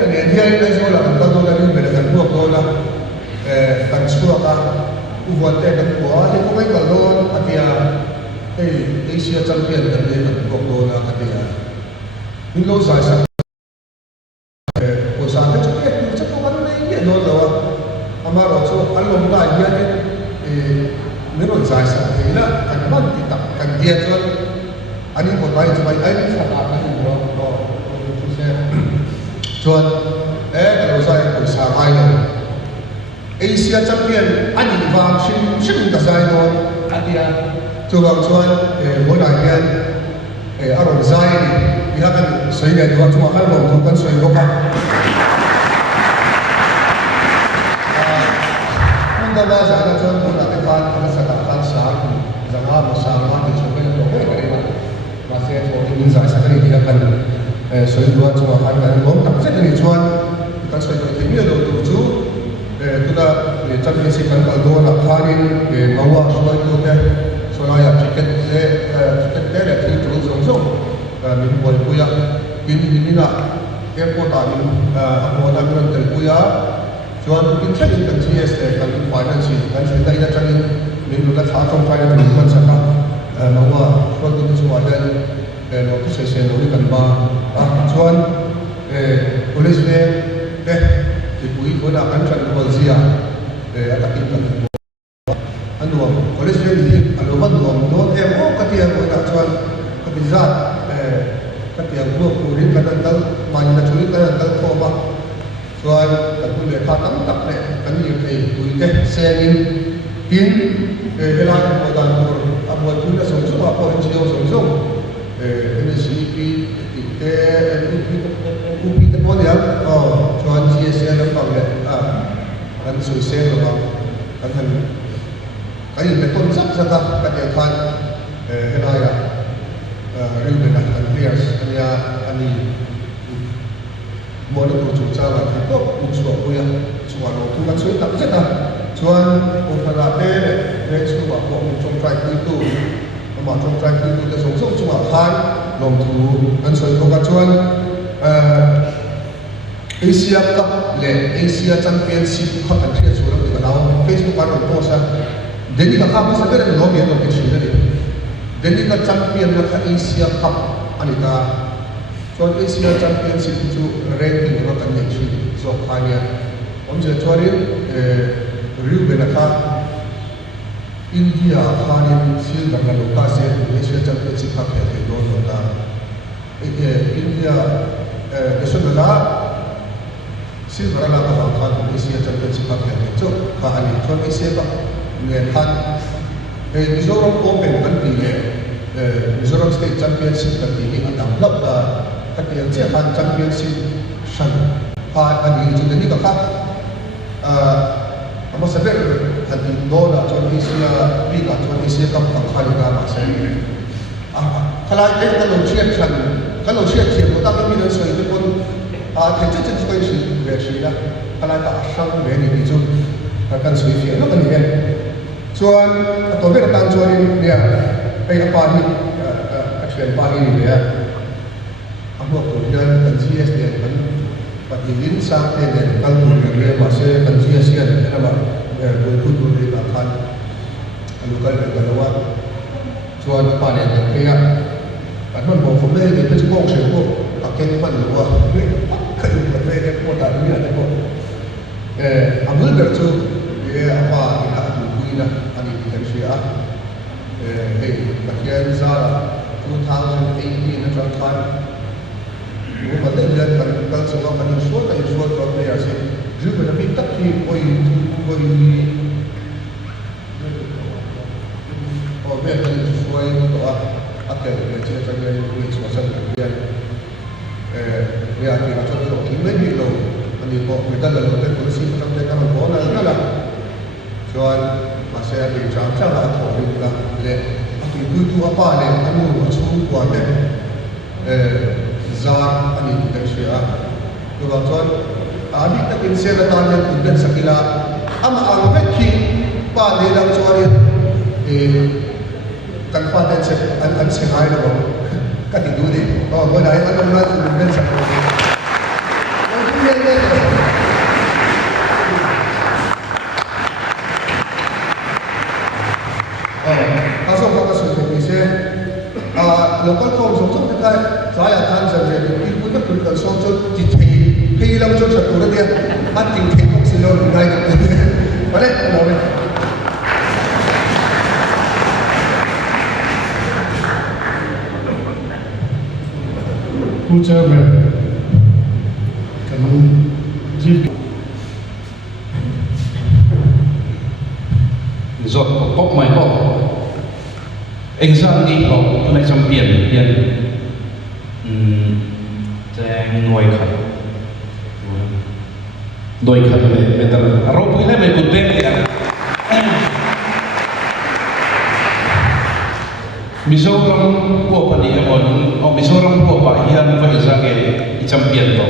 ni dia ni soal lah kalau dah ni berakan $2 kan suka kan buat dia kan buat dia pun kalau dia Asia champion kan dia kan kok dona kadia min lo sai sa ko sa ta chu ke chu ko ban nei ye no lo ama ro chu an lo da ya ni min lo sai sa ke la kan ban ti tak kan dia chu ani ko tai chu bai ai sa ta kan ro ro chu se chuan lo sai ko sa mai lo Asia champion ani wang shin ta sai no adia chuang chuan mo na hian aron zai ni ha kan sei le wa chuma kan lo tu kan sei lo ka mun da ba za na chuan mo na te kan kan sa ka kan sa ku zanga mo sa ma ti chu ke lo ke ni ma se cho ni zai sa ni ha kan sei lo chuma kan kan lo tak se ni chuan kan sei ko ti ni lo tu chu tu da championship kan ka do na khanin mawa shoi tu te soalnya tiket le terus langsung min boy puya ini nak airport aku ada min terpuya cuan mungkin saya kan GS kan finance kan saya dah cari min luar satu finance min saka bahwa suatu tu semua ada waktu saya kan cuan polis ni dipui pun akan cari polisia ada kita anuam polis ni anuam do mo katia ko na chuan kapizat katia ko purin kadal man na chuli kadal ko ba chuan kadul le kha tam tak le kan ni ke pui te senin tin ela ko dan ko abo tu na song so apo NGO song NCP te upi te mo dia chuan GSL ko le kan suicide lo kan kayu beton sak sak kat kan helaya riuben kan players ania ani mono ko chucha la ko uchu ko ya chuan lo tu kan sui tak seta chuan ko thara te le chu ba ko chong trai tu ma chong trai tu te song song chuwa khan long tu kan sui ko ka chuan Asia Cup le Asia Championship kha kan thia chu lo ka naw Facebook kan to sa Deni ka kapa sa kare no me to ke shi ne Deni ka champion na ka Asia Cup ani ka so Asia Championship chu ranking no kan ne shi so khania om je chori riu be na ka India khani silver na ka se Asia Championship ka ke do no da India national silver la ka khan Asia Championship ka ke so khani so Asia Cup Ngen kan Mizoram Open kan tinggi Mizoram State Championship kan tinggi Adang lap da Katiang Cehan Championship Shan Pa Adi Itu Jadi kakak Ama sabar Hati dola Cuan Asia Liga Cuan Asia Cup Kali Gama Saya Kalau ada kalau siap Shan Kalau siap Tapi minum Saya itu pun Kecil sekali sih Versi lah Kalau tak Shan Beri itu Akan sulit Itu kan ini Chuan to be tang chuan dia ai apa ni actually apa ni dia amo ko dia kan CS dia kan patilin sa te dia kan tu dia masih kan CS dia nama betul dia akan lokal kedua chuan apa ni dia kan mau ko be dia tu kong se ko akan pan luar kan dia ko tak dia ko ambil bertu dia apa dia ani Malaysia bagian Zara 2018 na kan mo madalian kan semua kan suat players juga tapi tak ki koi oh be kan suai to atel je je ni suasan dia dia ki macam tu ini ni lo ani ko medal lo te polisi macam te kan bola lah Chuan masih ada jam-jam lah kau ni lah le itu apa le anu macam buat le zar ani Malaysia tu Chuan adik tak insya Allah dan sakila ama ang heki pa le lang Chuan confidence an sehai lo katidu ni oh boleh ada nak dan sakila Pasok ka sa chỉ thì làm cho sạch của nó bắt tình thế không xin lỗi đây và đấy là mình Who chairman can give giọt bốc máy bốc anh sang đi học cái này trong biển trang nuôi khẩn đôi khẩn này bây giờ rau bưởi này mình cũng biết đấy Mizoram của bạn đi ở Mizoram của bạn hiện vậy ra cái trong biển đó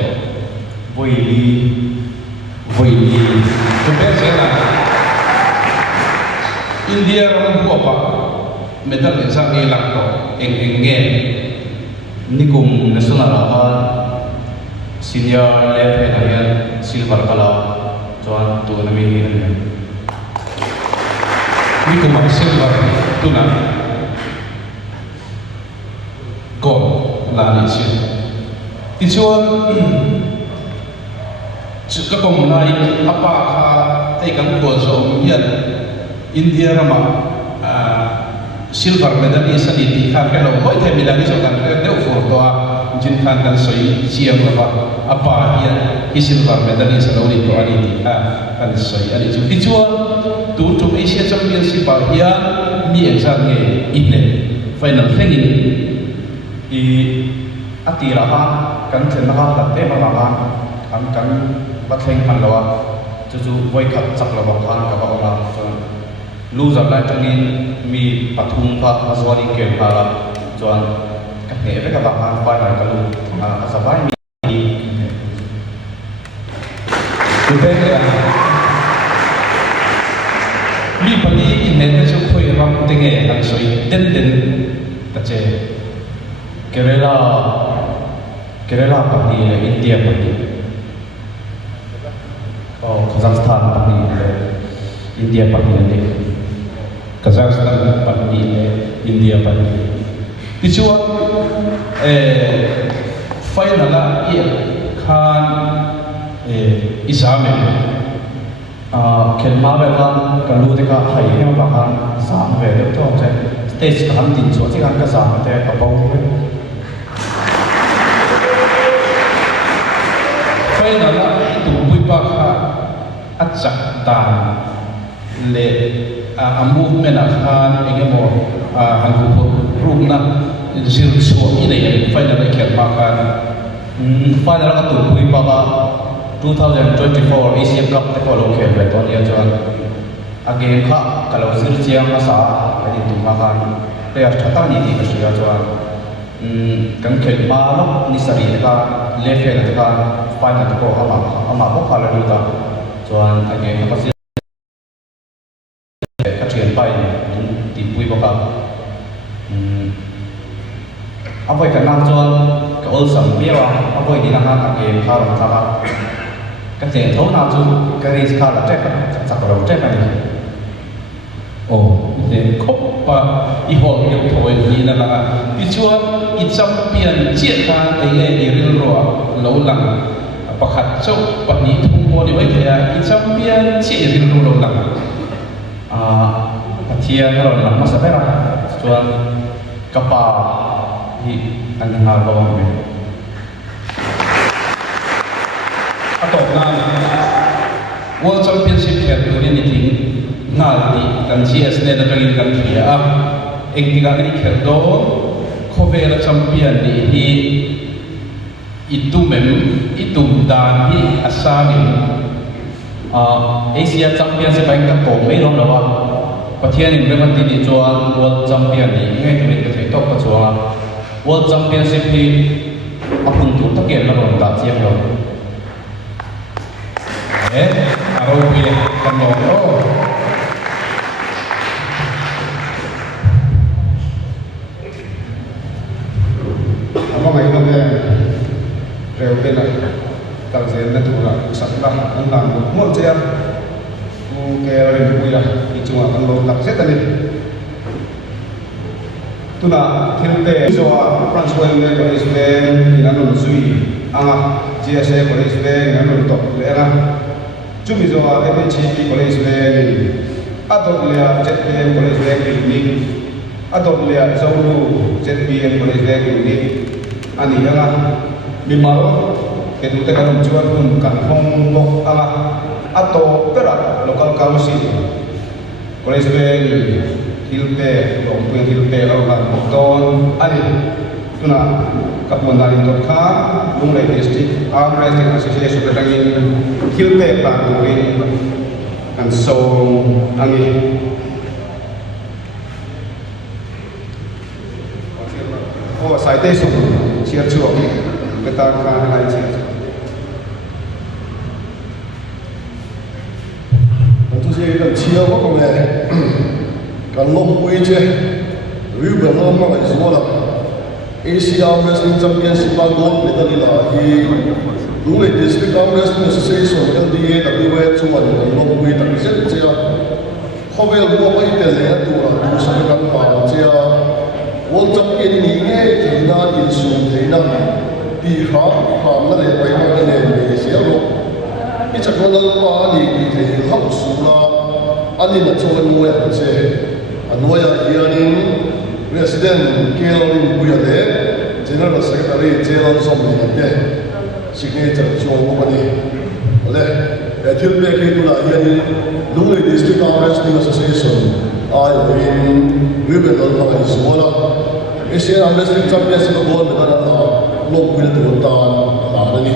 vui đi tôi biết sẽ là India orang buat apa? Metal yang ni lang to, engge. Ni kum nasional apa? Senior level yang silver color, tuan tu nama ini ni. Ni kum silver tu na. Gold lah ni sih. Tijuan jika kau menaik apakah ikan kuasa yang India rama silver medalist sa di kan kalau hoy thay medalist sa kan deu foto jin kan kan soi siam laba apa ia silver medalist sa lori to ani di kan soi ani chu pichua tu Asia Championship pa ia mi exam nge inne final thing i atira ha kan chen ha la te ma ha kan batheng han lawa chu voi khat chak lawa khan ka ba la loser lai tangin mi pathum pha azwari ken pha chuan ka hne ve ka ba han pai lai ka lu asabai mi tu mi pani in ne chu khoi ram tenge kan soi den ta che Kerala pani India pani Kazakhstan pani India pani ne Kazakhstan pani India pani tichuan final la ia khan isame kelma ve kan kalu de ka hai he ba kan sam ve de to che stage kan tin chu chi kan ka sam te ka pau final la tu bui pa kha achak dan le movement khan egemo hangu rungna zir so ine final kelma kan final ka tu bui pa ka 2024 Asian Cup te ko lo khel ve ton ya chuan again kha kalau zir chiang ma sa ani tu ma khan te a thata ni ti ka sia chuan kan khel ma lo ni sari ka le fe na ka final te ko ama ko kha la lu ta chuan again ka sia ka thian pai ti pui ba ka avoi ka na chuan ka ol sam bia wa avoi ni na ka again kha ro ta cái tiền thấu nào chú cái gì khá là trách chắc là trách này để khóc và ít hồi nhiều thôi thì là đi chua ít champion chiến thắng ấy đi riêng rồi lâu lắm và khát châu và đi thung mua đi vậy thì ít champion chiến riêng lâu lắm thiên kalau lắm mà sao vậy chua kapal thì anh ngào vào mình atau World Championship kaya ni ting ngalti kan CS ne da tangin kan kia eng tiga ni kerdo kovera champion ni itu dan hi asami Asia Championship baik ka to mai ron lawa pathian in reman ti ni chuan World Champion ni ngai tu ni ka top ka chuan World Championship hi apun tu ta ke la ron ta chiam lo arau punya kandung apa ngai nang reu pe na tal zen na tu la sak la an lam mo che ku ke ren pu ya i chunga kan lo tak se tani tuna thil te zo a pran swai ne ko is me ina no zui anga GSA College Bank ngân top lera chúng mình do MHP College Bank adop lea JPM College Bank unique adop lea Zulu JPM College Bank unique ani anga mimaro ketu te kan juan pun kan hong bok anga atau pera local council College Bank Hilpe Longpuen Hilpe Arhan Bokton ani tuna kapundarin dokha Lunglei District Arm Wrestling Association katangin Hilpe Planturin kan so angi oh citation chia chuộc người ta khai hai chia tôi sẽ làm chia có công nghệ cần lông quy chế review bản lông mà lại số là ASEAN Wrestling Championship Gold medal là thì đúng là District Arm Wrestling Association LDAWA chung mình cần lông quy tặng rất chia không phải là mua mấy tiền lẻ tụ là tụ sẽ cần mà chia World Champion ni nghe thì na in sum thế na đi khám nó để quay mang cái này để xéo luôn cái chắc nó qua đi thì hấp sum là anh đi là cho cái nuôi anh sẽ anh nuôi anh đi resident Caroline Buyade General Secretary General Zombie này signature cho một cái này để thiếu về cái tu là hiện lúc này District Arm Wrestling Association ai in ribbon đó là số là ASEAN Arm Wrestling Championship Gold medal là lộc quy tụ tan là đó đi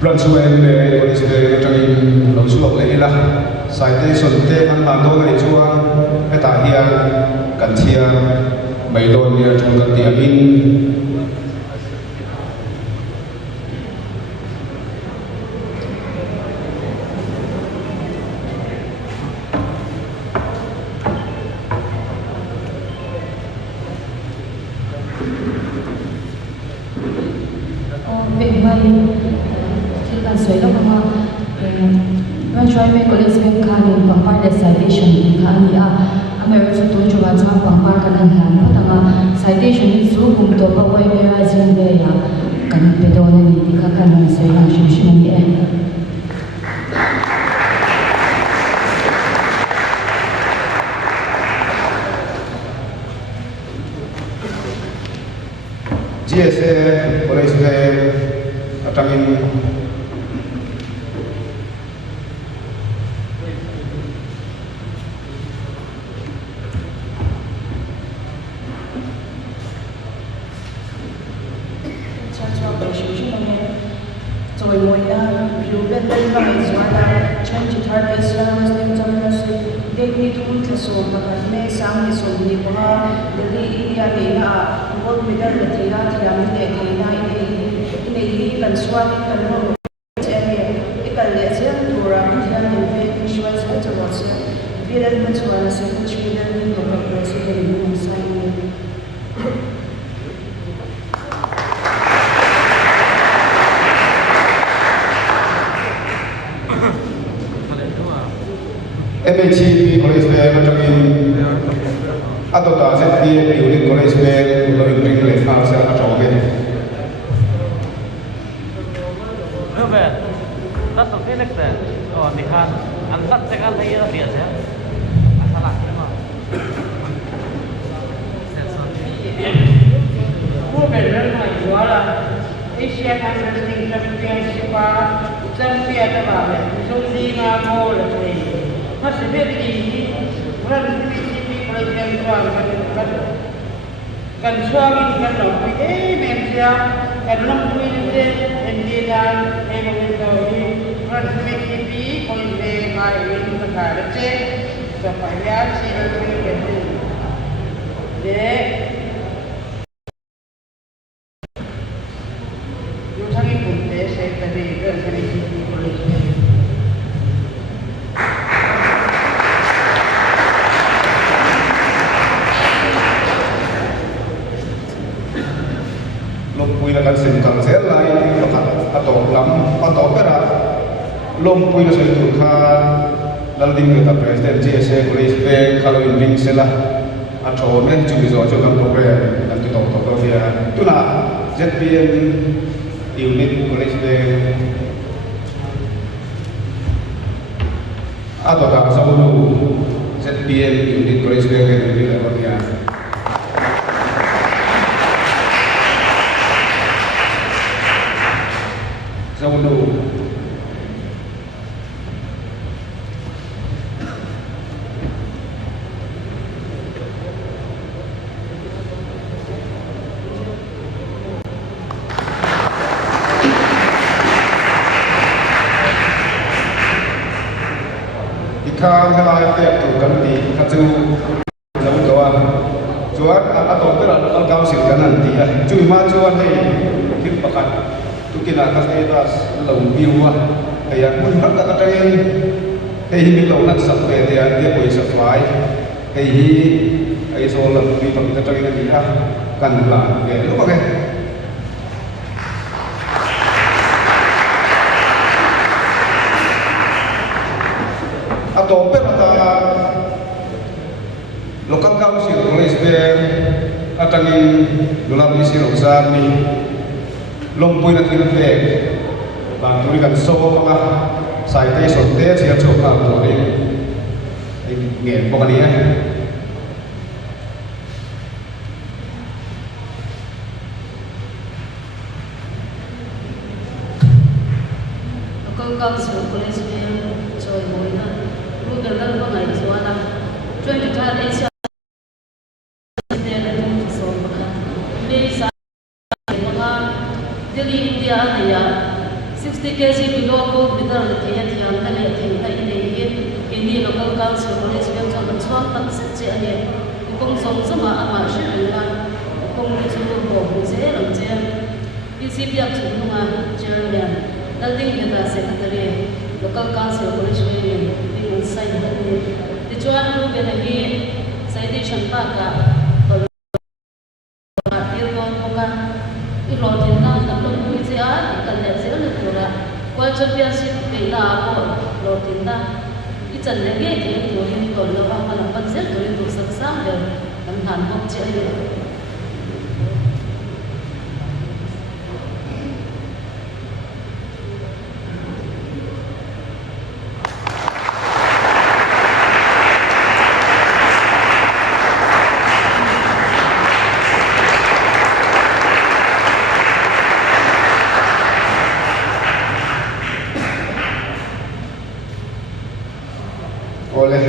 Plan suwen be College Bank katangin lo suak le ila citation te kan ma do ngai chua eta hian kan thia mailon ni chung kan tia in Soi lo ma Ran Choi Me College Bank Khan Pampar de citation Khan ya America to chuwa cha Pampar kan han no tanga citation ni su kum to pa wai mera jin de ya kan pe do ni ti kha kan soi ran shim shim ni e GSA College Bank katangin rồi ngồi ra review bên bên và người xóa ra change third Islam Muslim Championship Delhi thun ke so bakat me sang ni so ni ba Delhi India de na gold medal le tira thia mi ne ke na ne hi kan xóa ni kan no chene ikal le chen tura thia ni ve visual se chawa se viral ma chwa se kuch viral ni no ka se de ni sai ni MHP College Bank katangin adota ZPM unit College Bank lo ring le pha sa ka chong be Ruben, that's the Phoenix there. Oh, di kan, antar cekal lagi lah dia saya. Masalah memang. Ruben memang juara Asian Wrestling Championship champion apa? Susi Mamo lagi. Masih berdiri, orang PCP College Bank kan suami kan lopi media kan lopi itu endilan itu orang PCP College Bank ini berkata cek supaya si orang itu deh Yusangi pun deh saya tadi kan PCP College Bank pui là kan sim kang zel lai lo khat atok lam atok pera lom pui la soi tu kha laldim kita president GSA police bank kalau in sela atau men cumi zo cho kam program dan tu to dia tu na ZPM unit police bank atau tak sabunu ZPM unit police bank itu level dia sabunu kan kalau yang tu kan di kacau jauh jauh jual atau terlalu kau silkan nanti ya cuma jual ni hit pakat tu kena atas lalu biwa kayak pun tak kata yang kayak bilau nak sampai dia boleh supply kayak soal lebih kita cari dia kan lah ya lu pakai atau pertama local council police bank atangin dalam isi roksani lompoy na tinapek banturi kan so mga saite sonte siya choka mori ngem po kaniya local council police bank joy moina Google dan pengai suara 23 Asia Delhi India ya 60 kg below ko bidar the thian kan ya thing ta ini ini local council police bank chon chon tak se ane kong song sama ama shi la kong ni chu bo bu je lam je PCP ak chu ma chairman dalding heta secretary local council police bank in sai ni ti chuan ru be na hi citation pa ka championship keila ko lotinda ichal lege ke torin to lawa kala pansel torin to saksam de kan han bok che oleh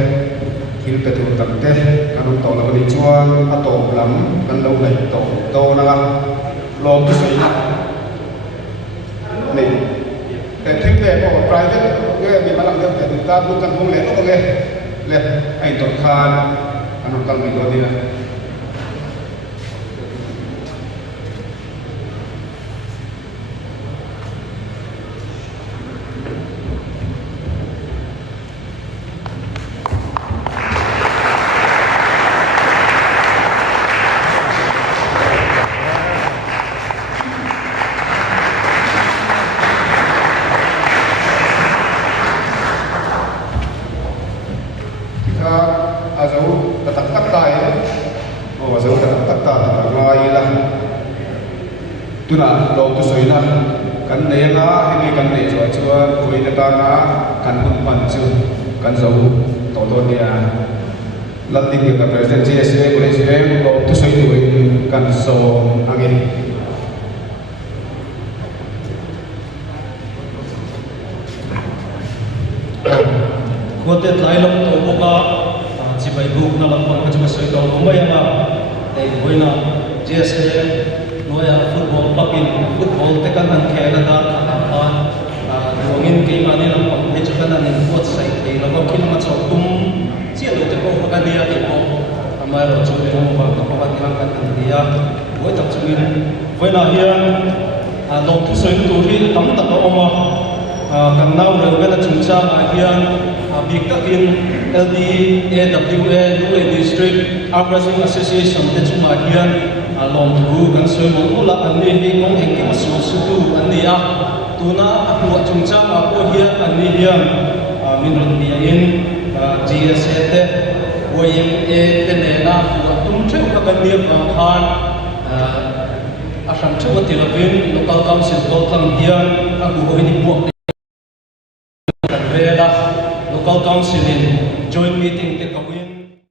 kil petur tamte kanun to lawan chuan ato lam kan lo lai to na lom tu sei na ni thing le ko private ge mi malang de te ta bu kan hong le ko le ai to khan kanun kan mi do dia azau tetap tak oh azau tetap tak ngai lah tuna lo tu soina kan ne na ini kan ne chua koi na ta na kan pun pan chu kan zau to dia lalting kita presiden GSA police bank lo tu soi tu kan so angin Kote lailong to boka cibai buk na lapang ka soi to umay nga ay buena GSA noya football papin football tekan an khela da kapan duangin kay mani lang pang medyo kana ning coach sai kay lago kin ma chaw tum cia lo te ko ka dia ke ko amai ro chu to ba ka pa ka kan dia boy tak chuin buena hian lo tu soi tu ri tam ta ko ma kan nau re ga chung cha hian big takin LDAWA Lule District Arm Wrestling Association te chuma hian lom thu kan soi mo ula an ni hi ngong heng ki masu su tu an ni a tuna a pu chung cha ma ko hian an ni hian min ron ni in GSA te OMA te ne na tum cheu ka kan niam ang khan asam cheu tilavin local council ko tham hian a gu hoi ni buak vela local council in joint meeting te ka